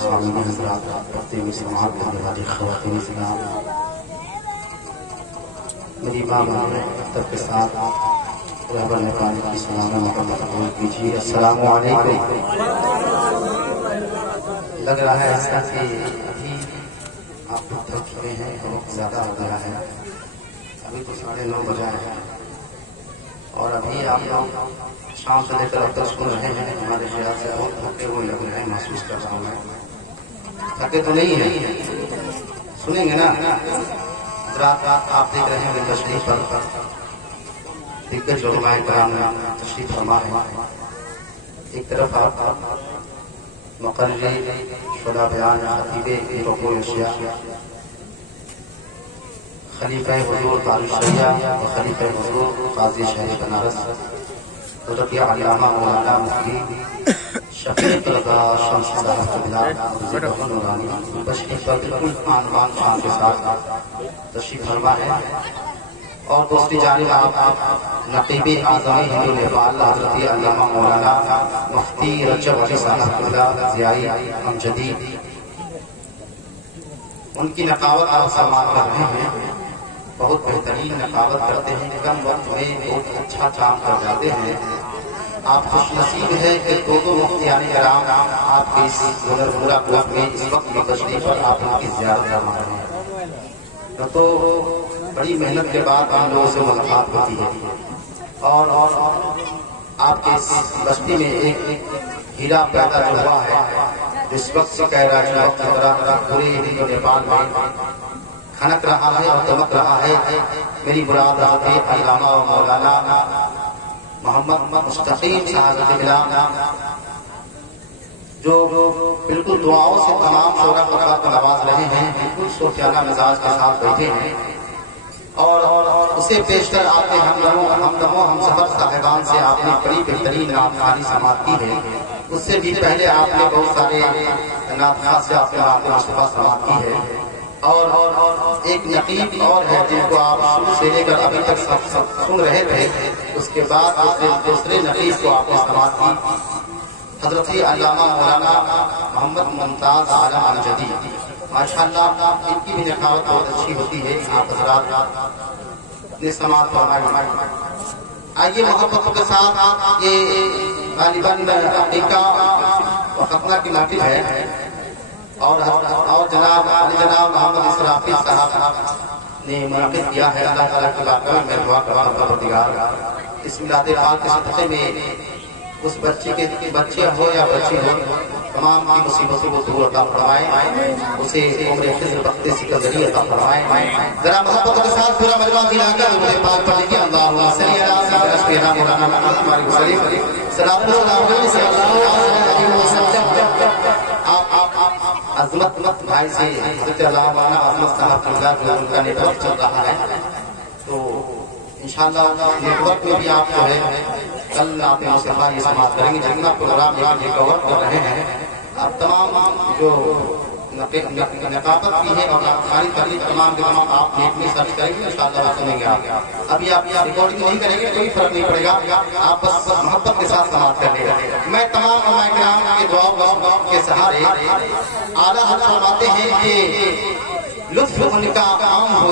سامعین حضرات، پرتے میں سماعت کرنے والی خواتین اسلام، میری ماں بہن ادب کے ساتھ رہبر نیپال کی سلام مکمل قبول کیجیے۔ السلام علیکم۔ لگ رہا ہے ایسا کہ ابھی آپ لوگ تھک چکے ہیں، وقت زیادہ ہو گیا ہے، ابھی تو 9:30 بجے ہیں اور ابھی آپ لوگ شام سے لے کر اب تک سن رہے ہیں۔ ہمارے خیال سے بہت تھکے ہوئے لگ رہے ہیں، محسوس کر رہا ہوں میں۔ تھکے تو نہیں ہیں، سنیں گے نا؟ رات آپ دیکھ رہے ہیں تشریف پر دیگر علماء کرام تشریف فرما ہے۔ ایک طرف آپ مقرری شدہ بیان خطیب رکوع اشیاء خلیفہ حضور قاری الشریعہ و خلیفہ حضور قاضی شہر بنارس حضرت علامہ مولانا مفتی شفیق رضا شمس صاحب قبلہ نورانی تشریف پر بالکل عنوان شان کے ساتھ تشریف فرما ہے۔ اور دوسری جانب آپ نقیب اعظم ہندو نیپال حضرت علامہ مولانا مفتی رجب علی صاحب قبلہ ضیائی امجدی، ان کی نقاوت آپ سماعت کر رہے ہیں۔ بہت بہترین نقاوت کرتے ہیں، کم وقت میں بہت اچھا کام کر جاتے ہیں۔ آپ خوش نصیب ہے کہ دو مفتیان کرام آپ کے اس گلرپورہ کلب میں اس وقت تشریف پر آپ ان کی زیارت فرما رہے ہیں۔ تو بڑی محنت کے بعد ہم لوگوں سے ملاقات ہوتی ہے اور آپ کے اس بستی میں ایک ہیرا پیدا جو ہوا ہے، جس وقت سے کہہ رہا ہے وقت پورے ہندو نیپال میں کھنک رہا ہے اور دمک رہا ہے۔ میری مراد حضرت علامہ مولانا محمد مستقیم صاحب قبلہ، جو بالکل دعاؤں سے تمام شعراء حضرات کو نواز رہے ہیں، بالکل صوفیانہ مزاج کے ساتھ بیٹھے ہیں اور اسے پیش کر آپ نے ہم سفر صاحبان سے آپ نے بڑی بہترین نعت خوانی سماعت کی ہے۔ اس سے بھی پہلے آپ نے بہت سارے نعت خواہ سے آپ نے نعت مصطفیٰ سماعت کی ہے اور ایک نقیب اور ہے جن کو آپ شروع سے لے کر ابھی تک سن رہے تھے۔ اس کے بعد دوسرے نقیب کو آپ نے سماعت کی، حضرت علامہ مولانا محمد ممتاز عالم امجدی۔ ماشاءاللہ ان کی بھی نقاوت بہت اچھی ہوتی ہے۔ آپ حضرات نے سماعت فرمائی۔ آئیے محبت کے ساتھ یہ غالباً عقیقہ و ختنہ کی محفل ہے اور جناب محمد اسرافی صاحب نے منعقد کیا ہے۔ اللہ تعالیٰ کی بارگاہ میں دعا کرتا ہوں پروردگار اس میلاد پاک کے صدقے میں اس بچے ہو یا بچی ہو، تمام کی مصیبتوں کو دور عطا فرمائے، اسے عمر خضر بخت سکندری عطا فرمائے۔ ذرا محبت کے ساتھ پورا مجمع ملا کر درود پاک پڑھ لیجیے۔ اللہم صلی علی سیدنا مولانا محمد وسلم صلی اللہ علیہ وسلم۔ عظمت بھائی سے حضرت علامہ مولانا عظمت صاحب کی ان کا نیٹ ورک چل رہا ہے، تو انشاءاللہ نیٹ ورک میں بھی آپ جو ہے کل آپ مصطفیٰ یہ سماعت کریں گے۔ جتنا پروگرام یہ کور کر رہے ہیں، اب تمام جو نقابت بھی ہے اور ساری تقریب تمام کے تمام آپ نیٹ میں سرچ کریں گے، انشاءاللہ آپ سنیں گے۔ ابھی آپ ریکارڈنگ نہیں کریں گے، کوئی فرق نہیں پڑے گا، آپ بس محبت کے ساتھ سماعت کرنے گا۔ میں تمام علماء کرام کے دعا کے سہارے اعلیٰ حضرت فرماتے ہیں کہ لطف ان کا عام ہو